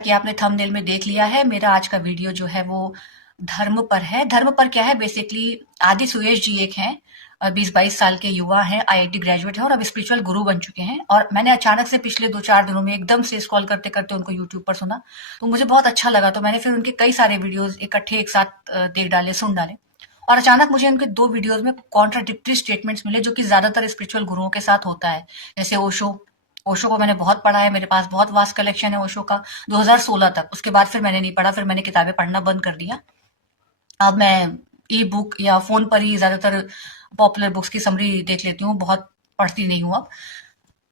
कि आपने थंबनेल में देख लिया है, मेरा आज का वीडियो जो है वो धर्म पर है। धर्म पर क्या है, बेसिकली आदि सुयेश जी एक हैं, 20-22 साल के युवा हैं, आईआईटी ग्रेजुएट हैं और अब स्पिरिचुअल गुरु बन चुके हैं। और मैंने अचानक से पिछले 2-4 दिनों में एकदम से स्क्रॉल करते करते उनको यूट्यूब पर सुना, तो मुझे बहुत अच्छा लगा। तो मैंने फिर उनके कई सारे वीडियोज इकट्ठे एक साथ देख डाले, सुन डाले। और अचानक मुझे उनके 2 वीडियोज में कॉन्ट्राडिक्टरी स्टेटमेंट्स मिले, जो कि ज्यादातर स्पिरिचुअल गुरुओं के साथ होता है। जैसे ओशो, ओशो को मैंने बहुत पढ़ा है, मेरे पास बहुत वास्ट कलेक्शन है ओशो का, 2016 तक। उसके बाद फिर मैंने नहीं पढ़ा, फिर मैंने किताबें पढ़ना बंद कर दिया। अब मैं ई बुक या फोन पर ही ज्यादातर पॉपुलर बुक्स की समरी देख लेती हूँ, बहुत पढ़ती नहीं हूँ अब।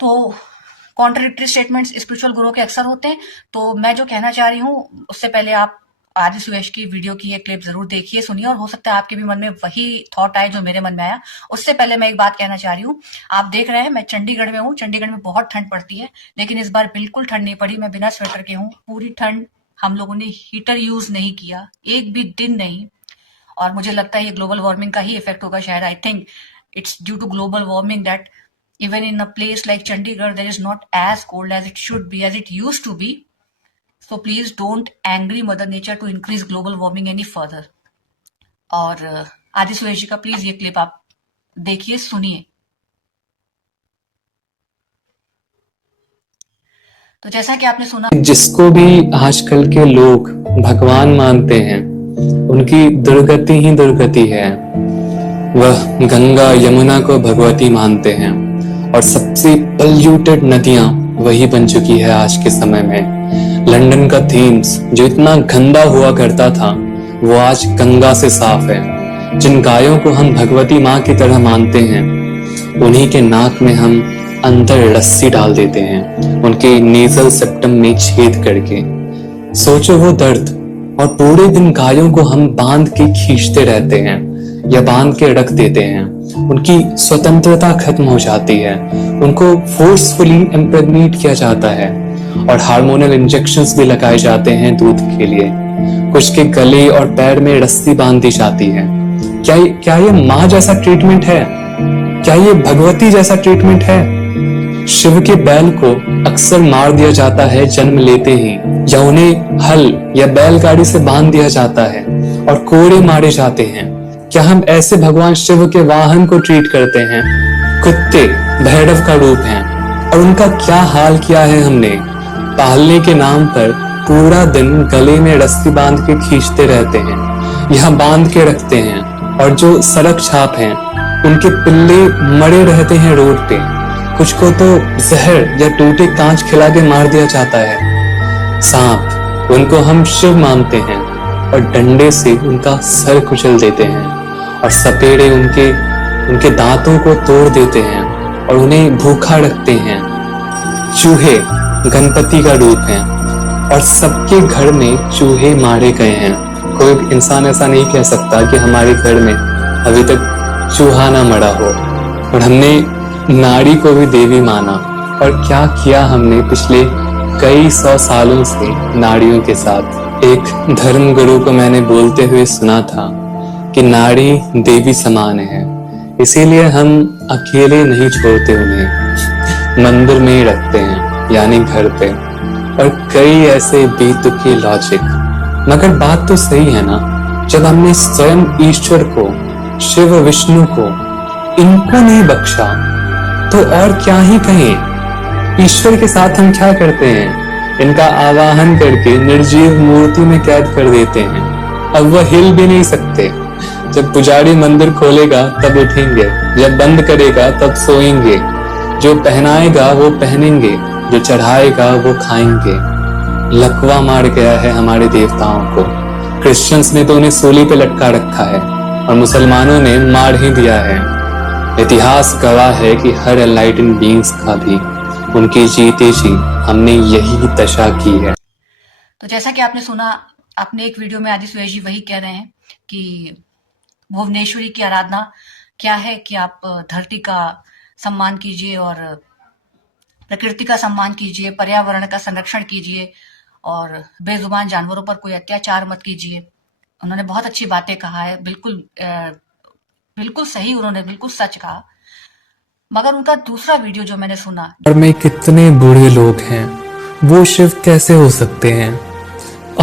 तो कॉन्ट्रडिक्टरी स्टेटमेंट्स स्पिरिचुअल गुरुओं के अक्सर होते हैं। तो मैं जो कहना चाह रही हूँ, उससे पहले आप आदि सुयेश की वीडियो की एक क्लिप जरूर देखिए, सुनिए, और हो सकता है आपके भी मन में वही थॉट आए जो मेरे मन में आया। उससे पहले मैं एक बात कहना चाह रही हूँ। आप देख रहे हैं मैं चंडीगढ़ में हूँ, चंडीगढ़ में बहुत ठंड पड़ती है, लेकिन इस बार बिल्कुल ठंड नहीं पड़ी। मैं बिना स्वेटर के हूँ पूरी ठंड। हम लोगों ने हीटर यूज नहीं किया, एक भी दिन नहीं। और मुझे लगता है ये ग्लोबल वार्मिंग का ही इफेक्ट होगा शायद। I think it's due to global warming that even in a place like Chandigarh, there is not as cold as it should be, as it used to be. So please don't angry Mother Nature to increase global warming any further. और आदि सुरेश जी का please ये clip आप देखिए, सुनिए। तो जैसा कि आपने सुना, जिसको भी आजकल के लोग भगवान मानते हैं, उनकी दुर्गति ही दुर्गति है। वह गंगा यमुना को भगवती मानते हैं और सबसे पॉल्यूटेड नदियां वही बन चुकी है आज के समय में। लंदन का थीम्स जो इतना गंदा हुआ करता था, वो आज गंगा से साफ है। जिन गायों को हम भगवती माँ की तरह मानते हैं, उन्हीं के नाक में हम अंदर रस्सी डाल देते हैं, उनके नेजल सेप्टम में छेद करके। सोचो वो दर्द। और पूरे दिन गायों को हम बांध के खींचते रहते हैं या बांध के रख देते हैं। उनकी स्वतंत्रता खत्म हो जाती है, उनको फोर्सफुली इम्प्रेग्नेट किया जाता है और हार्मोनल इंजेक्शंस भी लगाए जाते हैं दूध के लिए। कुछ के गले और पैर में रस्सी बांध दी जाती है। क्या ये माँ जैसा ट्रीटमेंट है? क्या ये भगवती जैसा ट्रीटमेंट है? शिव के बैल को अक्सर मार दिया जाता है जन्म लेते ही, या उन्हें हल या बैलगाड़ी से बांध दिया जाता है और कोड़े मारे जाते हैं। क्या हम ऐसे भगवान शिव के वाहन को ट्रीट करते हैं? कुत्ते भैरव का रूप हैं और उनका क्या हाल किया है हमने। पालने के नाम पर पूरा दिन गले में रस्सी बांध के खींचते रहते हैं, यहाँ बांध के रखते हैं। और जो सड़क छाप हैं, उनके पिल्ले मरे रहते हैं रोड पे। कुछ को तो जहर या टूटे कांच खिला के मार दिया जाता है। सांप, उनको हम शिव मानते हैं और डंडे से उनका सर कुचल देते हैं और सपेड़े उनके दांतों को तोड़ देते हैं और उन्हें भूखा रखते हैं। चूहे गणपति का रूप हैं और सबके घर में चूहे मारे गए हैं। कोई इंसान ऐसा नहीं कह सकता कि हमारे घर में अभी तक चूहा ना मरा हो। और हमने नारी को भी देवी माना, और क्या किया हमने पिछले कई 100 सालों से नारियों के साथ। एक धर्म गुरु को मैंने बोलते हुए सुना था कि नारी देवी समान है, इसीलिए हम अकेले नहीं छोड़ते उन्हें, मंदिर में ही रखते हैं, यानी घर पे। और कई ऐसे बेतुके लॉजिक। मगर बात तो सही है ना, जब हमने स्वयं ईश्वर को, शिव विष्णु को, इनको नहीं बख्शा तो और क्या ही कहें। ईश्वर के साथ हम क्या करते हैं? इनका आवाहन करके निर्जीव मूर्ति में कैद कर देते हैं। अब वह हिल भी नहीं सकते। जब पुजारी मंदिर खोलेगा तब उठेंगे, जब बंद करेगा तब सोएंगे। जो पहनाएगा वो पहनेंगे, जो चढ़ाएगा वो खाएंगे। लकवा मार गया है हमारे देवताओं को। क्रिश्चियंस ने तो उन्हें सूली पे लटका रखा है और मुसलमानों ने मार ही दिया है। इतिहास गवाह है कि हर एनलाइटेंड बीइंग्स का भी उनकी जीते जी हमने यही दशा की है। तो जैसा कि आपने सुना, अपने एक वीडियो में आदि सुरेश जी वही कह रहे हैं कि भुवनेश्वरी की आराधना क्या है कि आप धरती का सम्मान कीजिए और प्रकृति का सम्मान कीजिए, पर्यावरण का संरक्षण कीजिए और बेजुबान जानवरों पर कोई अत्याचार मत कीजिए। उन्होंने बहुत अच्छी बातें कहा है, बिल्कुल सही, उन्होंने बिल्कुल सच कहा। मगर उनका दूसरा वीडियो जो मैंने सुना, और में कितने बुरे लोग हैं वो शिव कैसे हो सकते हैं?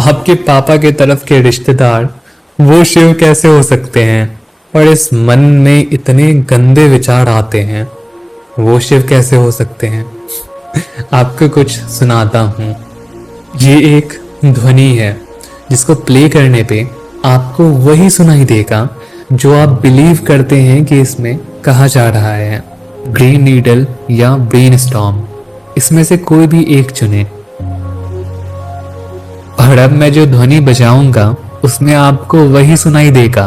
आपके पापा के तरफ के रिश्तेदार वो शिव कैसे हो सकते हैं? और इस मन में इतने गंदे विचार आते हैं, वो शिव कैसे हो सकते हैं? आपको कुछ सुनाता हूँ। ये एक ध्वनि है जिसको प्ले करने पे आपको वही सुनाई देगा जो आप बिलीव करते हैं कि इसमें कहा जा रहा है। ग्रीन नीडल या ब्रेन स्टॉर्म, इसमें से कोई भी एक चुने। और अब मैं जो ध्वनि बजाऊंगा उसमें आपको वही सुनाई देगा।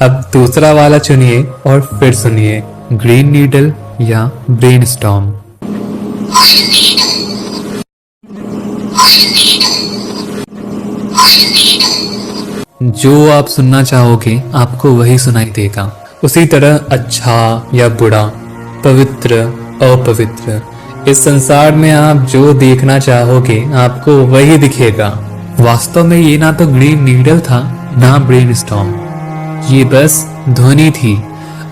अब दूसरा वाला चुनिए और फिर सुनिए, ग्रीन नीडल या ब्रेन स्टॉर्म। जो आप सुनना चाहोगे आपको वही सुनाई देगा। उसी तरह अच्छा या बुरा, पवित्र, अपवित्र, इस संसार में आप जो देखना चाहोगे आपको वही दिखेगा। वास्तव में ये ना तो ग्रीन नीडल था ना ब्रेन स्टॉर्म, ये बस ध्वनि थी।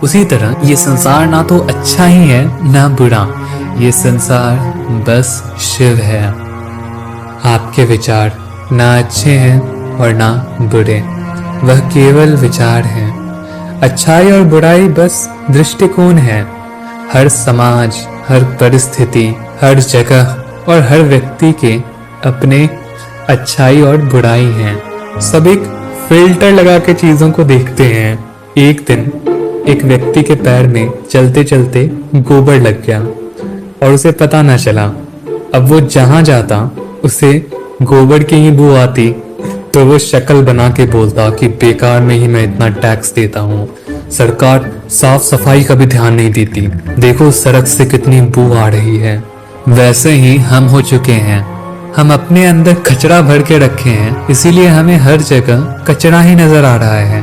उसी तरह ये संसार ना तो अच्छा ही है ना बुरा, ये संसार बस शिव है। आपके विचार ना अच्छे हैं और ना बुरे, वह केवल विचार हैं। अच्छाई और बुराई बस दृष्टिकोण है। हर समाज, हर परिस्थिति, हर जगह और हर व्यक्ति के अपने अच्छाई और बुराई हैं। सब एक फिल्टर लगा के चीजों को देखते हैं। एक दिन एक व्यक्ति के पैर में चलते चलते गोबर लग गया और उसे पता ना चला। अब वो जहां जाता उसे गोबर की ही बू आती, तो वो शक्ल बना के बोलता कि बेकार में ही मैं इतना टैक्स देता हूँ, सरकार साफ सफाई का भी ध्यान नहीं देती, देखो सड़क से कितनी बू आ रही है। वैसे ही हम हो चुके हैं। हम अपने अंदर कचरा भर के रखे हैं, इसीलिए हमें हर जगह कचरा ही नजर आ रहा है,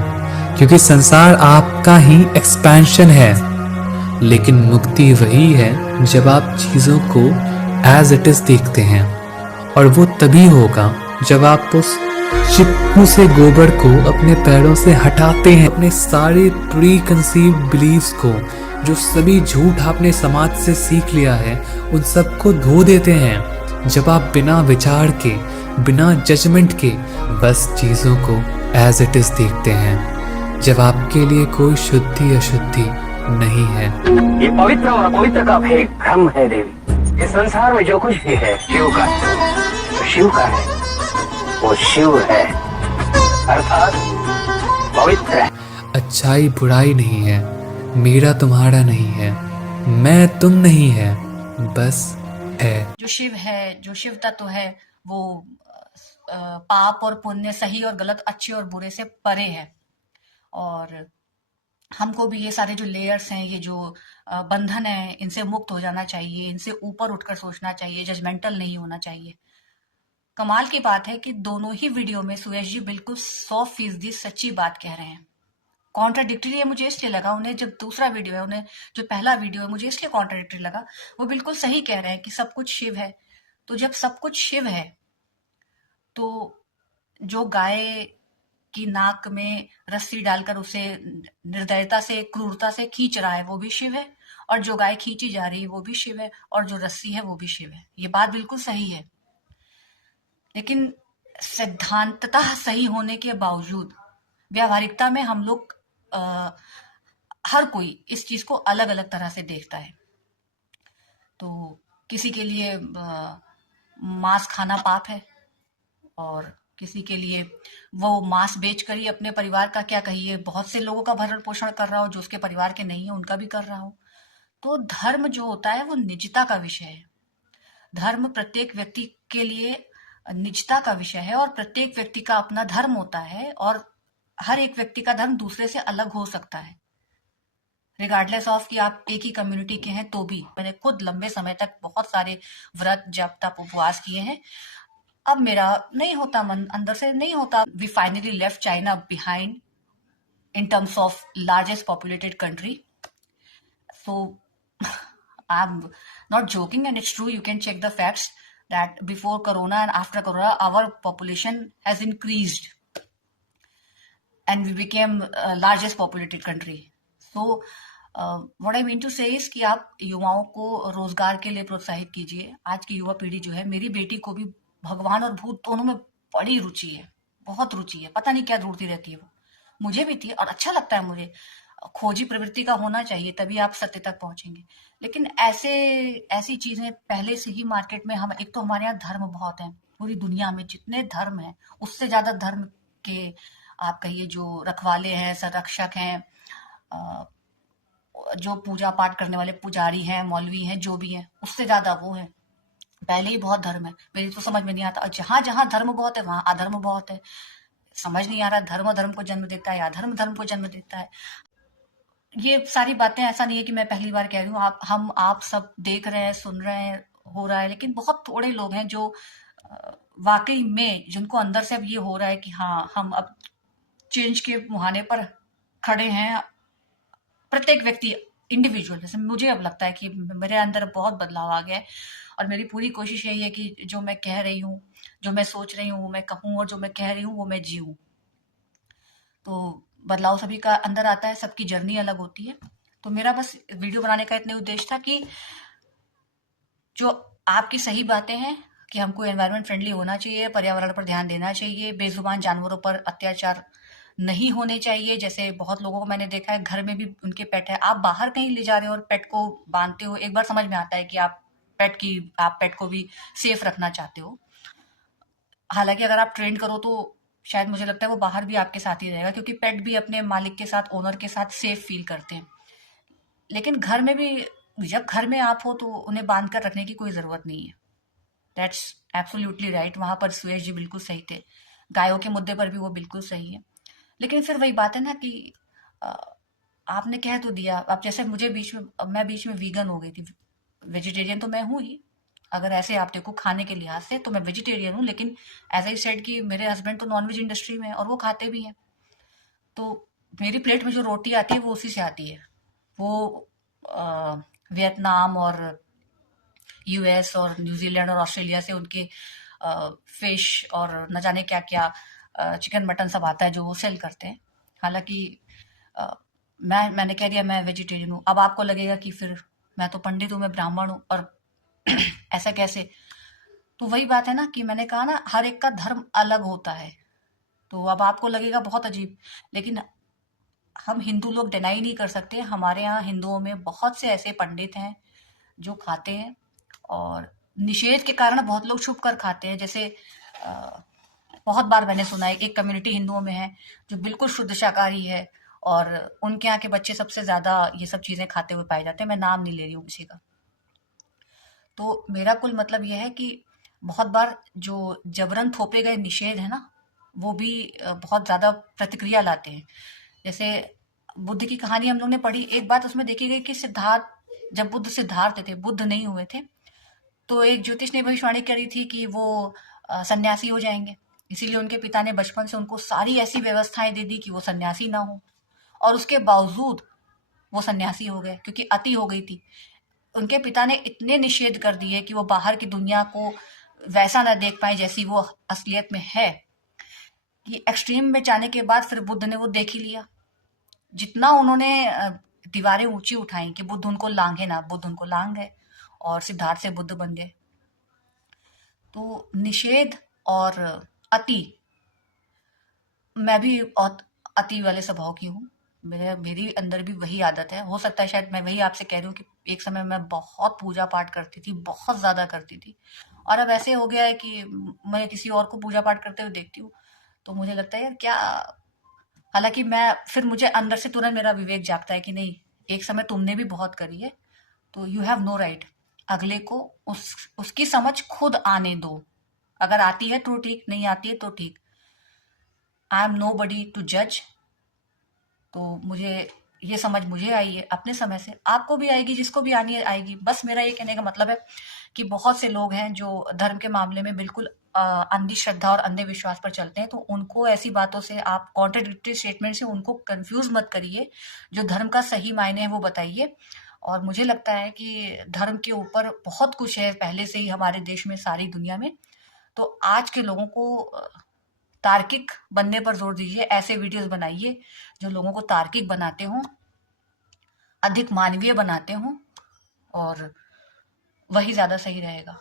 क्योंकि संसार आपका ही एक्सपेंशन है। लेकिन मुक्ति वही है जब आप चीजों को एज इट इज देखते हैं, और वो तभी होगा जब आप उस चिप्पू से गोबर को अपने पैरों से हटाते हैं। अपने सारे प्री कंसीव्ड बिलीव्स को, जो सभी झूठ आपने समाज से सीख लिया है, उन सबको धो देते हैं। जब आप बिना विचार के, बिना जजमेंट के बस चीजों को एज इट इज देखते हैं, जब आपके लिए कोई शुद्धि अशुद्धि नहीं है। ये पवित्र और अपवित्र का भेद भ्रम है देवी। इस संसार में जो कुछ भी है शिव का है, तो शिव का है, वो शिव है, अर्थात पवित्र है। अच्छाई बुराई नहीं है, मेरा तुम्हारा नहीं है, मैं तुम नहीं है, बस है। जो शिव है, जो शिव तत्व है, वो पाप और पुण्य, सही और गलत, अच्छे और बुरे से परे है। और हमको भी ये सारे जो लेयर्स हैं, ये जो बंधन है, इनसे मुक्त हो जाना चाहिए, इनसे ऊपर उठकर सोचना चाहिए, जजमेंटल नहीं होना चाहिए। कमाल की बात है कि दोनों ही वीडियो में सुयश जी बिल्कुल 100% सच्ची बात कह रहे हैं। कॉन्ट्राडिक्टरी है मुझे इसलिए लगा उन्हें, जब दूसरा वीडियो है, उन्हें जो पहला वीडियो है मुझे इसलिए कॉन्ट्राडिक्टरी लगा। वो बिल्कुल सही कह रहे हैं कि सब कुछ शिव है। तो जब सब कुछ शिव है, तो जो गाय की नाक में रस्सी डालकर उसे निर्दयता से, क्रूरता से खींच रहा है, वो भी शिव है। और जो गाय खींची जा रही है वो भी शिव है, और जो रस्सी है वो भी शिव है। ये बात बिल्कुल सही है। लेकिन सिद्धांततः सही होने के बावजूद व्यावहारिकता में हम लोग हर कोई इस चीज को अलग अलग तरह से देखता है। तो किसी के लिए मांस खाना पाप है, और किसी के लिए वो मांस बेचकर ही अपने परिवार का, क्या कहिए, बहुत से लोगों का भरण पोषण कर रहा हो, जो उसके परिवार के नहीं है उनका भी कर रहा हो। तो धर्म जो होता है वो निजता का विषय है। धर्म प्रत्येक व्यक्ति के लिए निजता का विषय है, और प्रत्येक व्यक्ति का अपना धर्म होता है, और हर एक व्यक्ति का धर्म दूसरे से अलग हो सकता है, रिगार्डलेस ऑफ कि आप एक ही कम्युनिटी के हैं तो भी। मैंने खुद लंबे समय तक बहुत सारे व्रत, जप, तप, उपवास किए हैं। अब मेरा नहीं होता, मन अंदर से नहीं होता। We finally left China behind in terms of largest populated country. So I'm not joking, and it's true. You can check the facts that before corona and after corona our population has increased and we became largest populated country. So what I mean to say is कि आप युवाओं को रोजगार के लिए प्रोत्साहित कीजिए। आज की युवा पीढ़ी जो है, मेरी बेटी को भी भगवान और भूत दोनों में बड़ी रुचि है, बहुत रुचि है, पता नहीं क्या ढूंढती रहती है वो। मुझे भी थी और अच्छा लगता है मुझे। खोजी प्रवृत्ति का होना चाहिए, तभी आप सत्य तक पहुंचेंगे। लेकिन ऐसे ऐसी चीजें पहले से ही मार्केट में, हम एक तो हमारे यहाँ धर्म बहुत है, पूरी दुनिया में जितने धर्म हैं उससे ज्यादा धर्म के आप कहिए जो रखवाले हैं, संरक्षक हैं, अ, जो पूजा पाठ करने वाले पुजारी हैं, मौलवी हैं, जो भी हैं, उससे ज्यादा वो है। पहले ही बहुत धर्म है, मेरी तो समझ में नहीं आता। और जहां जहां धर्म बहुत है वहां अधर्म बहुत है। समझ नहीं आ रहा, धर्म धर्म को जन्म देता है या अधर्म धर्म को जन्म देता है। ये सारी बातें ऐसा नहीं है कि मैं पहली बार कह रही हूँ, आप सब देख रहे हैं, सुन रहे हैं, हो रहा है। लेकिन बहुत थोड़े लोग हैं जो वाकई में, जिनको अंदर से अब ये हो रहा है कि हाँ, हम अब चेंज के मुहाने पर खड़े हैं। प्रत्येक व्यक्ति इंडिविजुअल, जैसे मुझे अब लगता है कि मेरे अंदर बहुत बदलाव आ गया है। और मेरी पूरी कोशिश यही है कि जो मैं कह रही हूँ, जो मैं सोच रही हूँ वो मैं कहूँ, और जो मैं कह रही हूँ वो मैं जीऊँ। तो बदलाव सभी का अंदर आता है, सबकी जर्नी अलग होती है। तो मेरा बस वीडियो बनाने का इतने उद्देश्य था कि जो आपकी सही बातें हैं कि हमको एनवायरनमेंट फ्रेंडली होना चाहिए, पर्यावरण पर ध्यान देना चाहिए, बेजुबान जानवरों पर अत्याचार नहीं होने चाहिए। जैसे बहुत लोगों को मैंने देखा है, घर में भी उनके पेट है, आप बाहर कहीं ले जा रहे हो और पेट को बांधते हो, एक बार समझ में आता है कि आप पेट को भी सेफ रखना चाहते हो। हालांकि अगर आप ट्रेंड करो तो शायद मुझे लगता है वो बाहर भी आपके साथ ही रहेगा, क्योंकि पेट भी अपने मालिक के साथ, ओनर के साथ सेफ फील करते हैं। लेकिन घर में भी, जब घर में आप हो तो उन्हें बांध कर रखने की कोई जरूरत नहीं है। दैट्स एब्सोल्युटली राइट, वहां पर सुरेश जी बिल्कुल सही थे। गायों के मुद्दे पर भी वो बिल्कुल सही है। लेकिन फिर वही बात है ना कि अ, आपने कह तो दिया। अब जैसे मैं बीच में वीगन हो गई थी। वेजिटेरियन तो मैं हूँ ही, अगर ऐसे आप देखो खाने के लिहाज से तो मैं वेजिटेरियन हूँ। लेकिन एज आई सेड कि मेरे हस्बैंड तो नॉनवेज इंडस्ट्री में है और वो खाते भी हैं। तो मेरी प्लेट में जो रोटी आती है वो उसी से आती है। वो अ, वियतनाम और यूएस और न्यूजीलैंड और ऑस्ट्रेलिया से उनके फिश और न जाने क्या क्या चिकन मटन सब आता है जो वो सेल करते हैं। हालांकि अ, मैंने कह दिया मैं वेजिटेरियन हूँ। अब आपको लगेगा कि फिर मैं तो पंडित हूँ, मैं ब्राह्मण हूँ, और ऐसा कैसे? तो वही बात है ना कि मैंने कहा ना, हर एक का धर्म अलग होता है। तो अब आपको लगेगा बहुत अजीब, लेकिन हम हिंदू लोग डिनाई नहीं कर सकते, हमारे यहाँ हिंदुओं में बहुत से ऐसे पंडित हैं जो खाते हैं। और निषेध के कारण बहुत लोग छुप कर खाते हैं। जैसे अ, बहुत बार मैंने सुना है, एक कम्युनिटी हिंदुओं में है जो बिल्कुल शुद्ध शाकाहारी है, और उनके यहाँ के बच्चे सबसे ज्यादा ये सब चीजें खाते हुए पाए जाते हैं। मैं नाम नहीं ले रही हूँ किसी का। तो मेरा कुल मतलब यह है कि बहुत बार जो जबरन थोपे गए निषेध है ना, वो भी बहुत ज्यादा प्रतिक्रिया लाते हैं। जैसे बुद्ध की कहानी हम लोग ने पढ़ी, एक बात उसमें देखी गई कि जब बुद्ध सिद्धार्थ थे, बुद्ध नहीं हुए थे, तो एक ज्योतिष ने भविष्यवाणी करी थी कि वो सन्यासी हो जाएंगे। इसीलिए उनके पिता ने बचपन से उनको सारी ऐसी व्यवस्थाएं दे दी कि वो सन्यासी ना हो। और उसके बावजूद वो सन्यासी हो गए, क्योंकि अति हो गई थी। उनके पिता ने इतने निषेध कर दिए कि वो बाहर की दुनिया को वैसा ना देख पाए जैसी वो असलियत में है। कि एक्सट्रीम में जाने के बाद फिर बुद्ध ने वो देख ही लिया। जितना उन्होंने दीवारें ऊंची उठाई कि बुद्ध उनको लांघे ना, बुद्ध उनको लांघ गए और सिद्धार्थ से बुद्ध बन गए। तो निषेध और अति, मैं भी बहुत अति वाले स्वभाव की हूँ। मेरी अंदर भी वही आदत है। हो सकता है शायद मैं वही आपसे कह रही हूँ कि एक समय मैं बहुत पूजा पाठ करती थी, बहुत ज्यादा करती थी। और अब ऐसे हो गया है कि मैं किसी और को पूजा पाठ करते हुए देखती हूँ तो मुझे लगता है यार क्या। हालांकि मैं फिर मुझे अंदर से तुरंत मेरा विवेक जागता है कि नहीं, एक समय तुमने भी बहुत करी है, तो यू हैव नो राइट। अगले को उसकी समझ खुद आने दो। अगर आती है तो ठीक, नहीं आती है तो ठीक। I am nobody to जज। तो मुझे ये समझ मुझे आई है अपने समय से, आपको भी आएगी, जिसको भी आनी है आएगी। बस मेरा ये कहने का मतलब है कि बहुत से लोग हैं जो धर्म के मामले में बिल्कुल अंधश्रद्धा और अंधे विश्वास पर चलते हैं। तो उनको ऐसी बातों से, आप कॉन्ट्रडिक्टरी स्टेटमेंट से उनको कंफ्यूज मत करिए। जो धर्म का सही मायने है वो बताइए। और मुझे लगता है कि धर्म के ऊपर बहुत कुछ है पहले से ही हमारे देश में, सारी दुनिया में। तो आज के लोगों को तार्किक बनने पर जोर दीजिए। ऐसे वीडियोस बनाइए जो लोगों को तार्किक बनाते हों। अधिक मानवीय बनाते हों, और वही ज़्यादा सही रहेगा।